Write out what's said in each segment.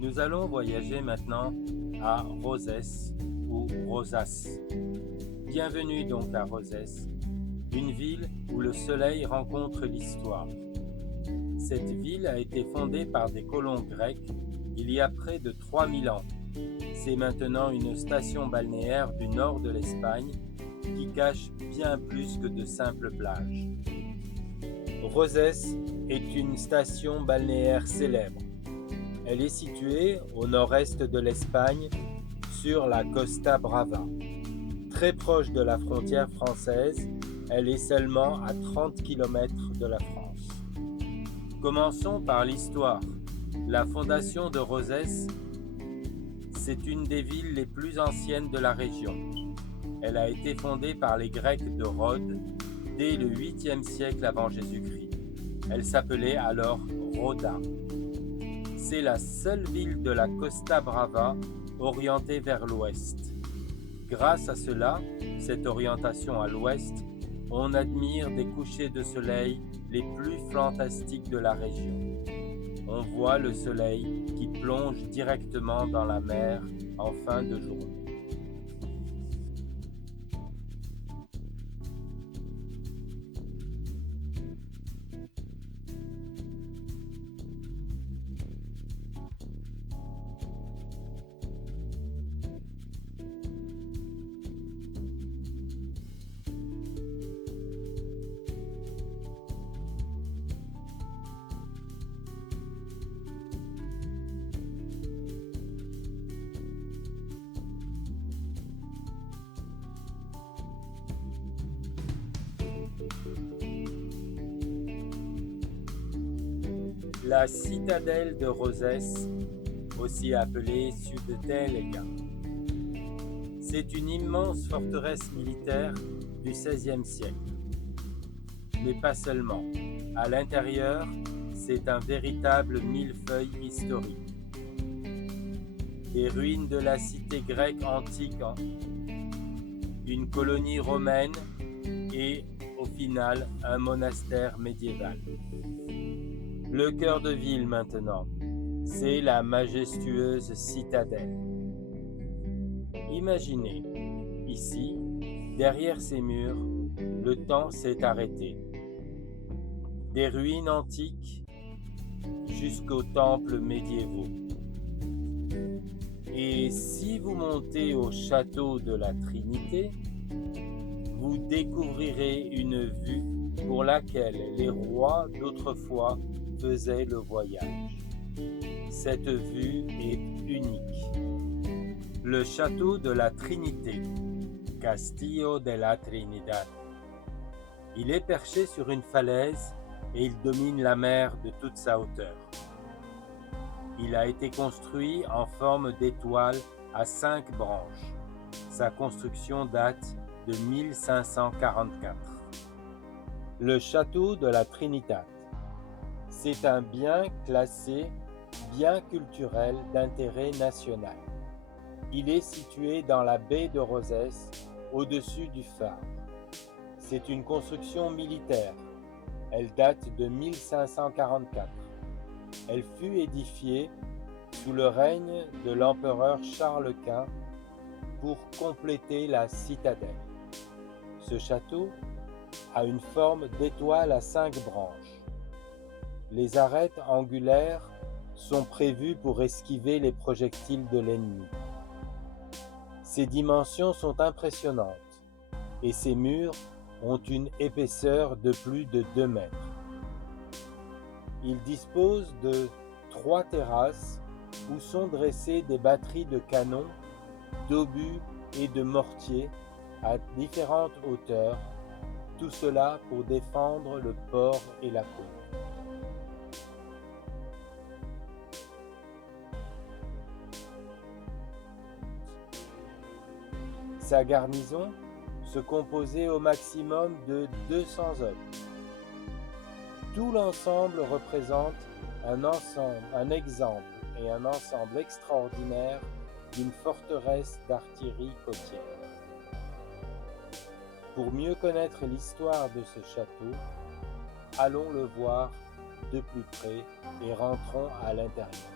Nous allons voyager maintenant à Rosès ou Rosas. Bienvenue donc à Rosès, une ville où le soleil rencontre l'histoire. Cette ville a été fondée par des colons grecs il y a près de 3000 ans. C'est maintenant une station balnéaire du nord de l'Espagne qui cache bien plus que de simples plages. Rosès est une station balnéaire célèbre. Elle est située au nord-est de l'Espagne, sur la Costa Brava. Très proche de la frontière française, elle est seulement à 30 km de la France. Commençons par l'histoire. La fondation de Rosès, c'est une des villes les plus anciennes de la région. Elle a été fondée par les Grecs de Rhodes dès le 8e siècle avant Jésus-Christ. Elle s'appelait alors Rhoda. C'est la seule ville de la Costa Brava orientée vers l'ouest. Grâce à cela, cette orientation à l'ouest, on admire des couchers de soleil les plus fantastiques de la région. On voit le soleil qui plonge directement dans la mer en fin de journée. La citadelle de Rosès, aussi appelée Ciudetelia. C'est une immense forteresse militaire du XVIe siècle. Mais pas seulement. À l'intérieur, c'est un véritable millefeuille historique. Des ruines de la cité grecque antique, une colonie romaine et, au final, un monastère médiéval. Le cœur de ville maintenant, c'est la majestueuse citadelle. Imaginez, ici, derrière ces murs, le temps s'est arrêté. Des ruines antiques jusqu'aux temples médiévaux. Et si vous montez au château de la Trinité, vous découvrirez une vue pour laquelle les rois d'autrefois faisaient le voyage. Cette vue est unique. Le château de la Trinité, Castillo de la Trinidad. Il est perché sur une falaise et il domine la mer de toute sa hauteur. Il a été construit en forme d'étoile à 5 branches. Sa construction date de 1544. Le château de la Trinidad. C'est un bien classé, bien culturel d'intérêt national. Il est situé dans la baie de Rosès, au-dessus du phare. C'est une construction militaire. Elle date de 1544. Elle fut édifiée sous le règne de l'empereur Charles Quint pour compléter la citadelle. Ce château a une forme d'étoile à 5 branches. Les arêtes angulaires sont prévues pour esquiver les projectiles de l'ennemi. Ses dimensions sont impressionnantes et ses murs ont une épaisseur de plus de 2 mètres. Il dispose de 3 terrasses où sont dressées des batteries de canons, d'obus et de mortiers à différentes hauteurs, tout cela pour défendre le port et la côte. Sa garnison se composait au maximum de 200 hommes. Tout l'ensemble représente un exemple et un ensemble extraordinaire d'une forteresse d'artillerie côtière. Pour mieux connaître l'histoire de ce château, allons le voir de plus près et rentrons à l'intérieur.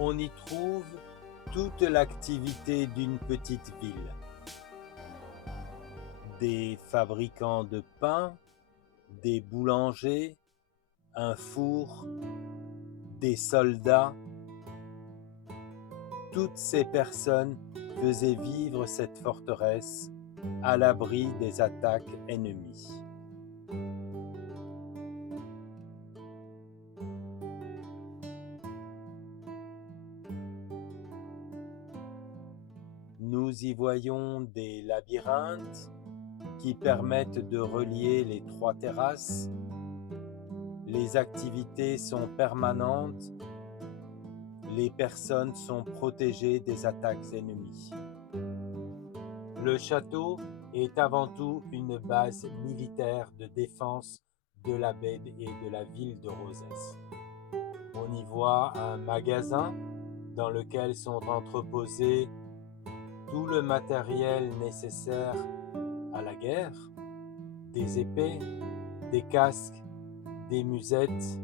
On y trouve toute l'activité d'une petite ville. Des fabricants de pain, des boulangers, un four, des soldats. Toutes ces personnes faisaient vivre cette forteresse à l'abri des attaques ennemies. Nous y voyons des labyrinthes qui permettent de relier les 3 terrasses. Les activités sont permanentes. Les personnes sont protégées des attaques ennemies. Le château est avant tout une base militaire de défense de la baie et de la ville de Rosès. On y voit un magasin dans lequel sont entreposés tout le matériel nécessaire à la guerre, des épées, des casques, des musettes,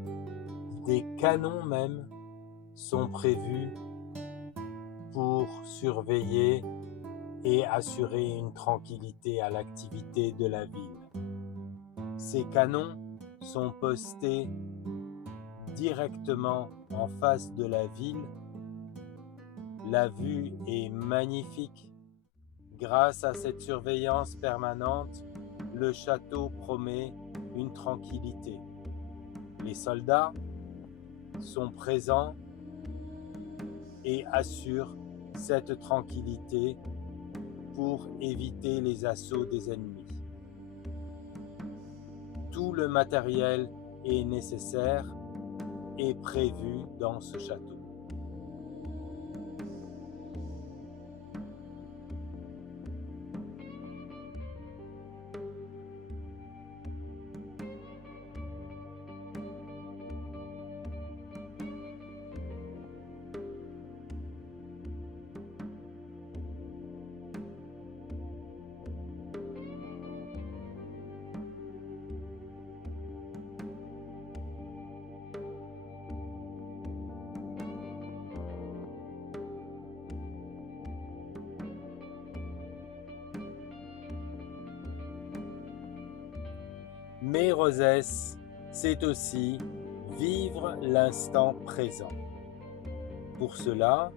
des canons même sont prévus pour surveiller et assurer une tranquillité à l'activité de la ville. Ces canons sont postés directement en face de la ville. La vue est magnifique. Grâce à cette surveillance permanente, le château promet une tranquillité. Les soldats sont présents et assurent cette tranquillité pour éviter les assauts des ennemis. Tout le matériel est nécessaire et prévu dans ce château. Mais Rosès, c'est aussi vivre l'instant présent. Pour cela,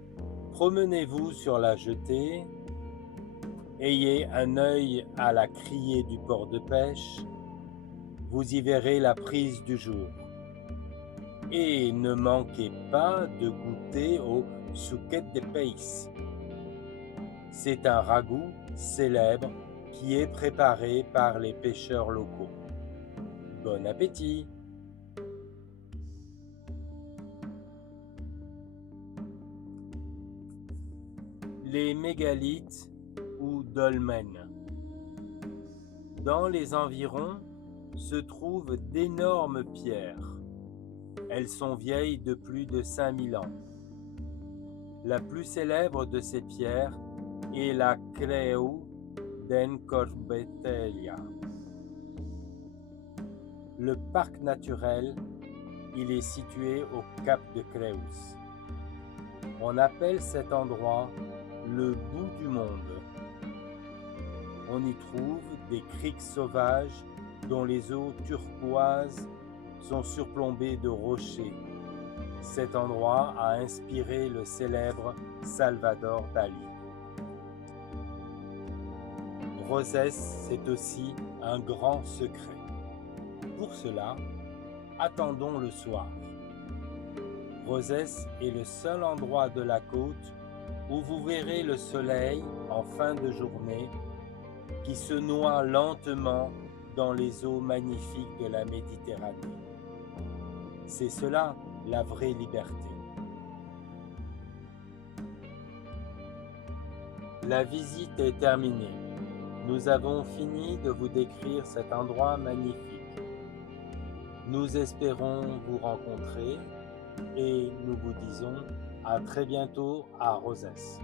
promenez-vous sur la jetée, ayez un œil à la criée du port de pêche, vous y verrez la prise du jour. Et ne manquez pas de goûter au souquet de peix. C'est un ragoût célèbre qui est préparé par les pêcheurs locaux. Bon appétit! Les mégalithes ou dolmens. Dans les environs se trouvent d'énormes pierres. Elles sont vieilles de plus de 5000 ans. La plus célèbre de ces pierres est la Creu d'en Corbetella. Le parc naturel, il est situé au cap de Creus. On appelle cet endroit le bout du monde. On y trouve des criques sauvages dont les eaux turquoises sont surplombées de rochers. Cet endroit a inspiré le célèbre Salvador Dali. Rosès, c'est aussi un grand secret. Pour cela, attendons le soir. Rosès est le seul endroit de la côte où vous verrez le soleil en fin de journée qui se noie lentement dans les eaux magnifiques de la Méditerranée. C'est cela la vraie liberté. La visite est terminée. Nous avons fini de vous décrire cet endroit magnifique. Nous espérons vous rencontrer et nous vous disons à très bientôt à Rosès.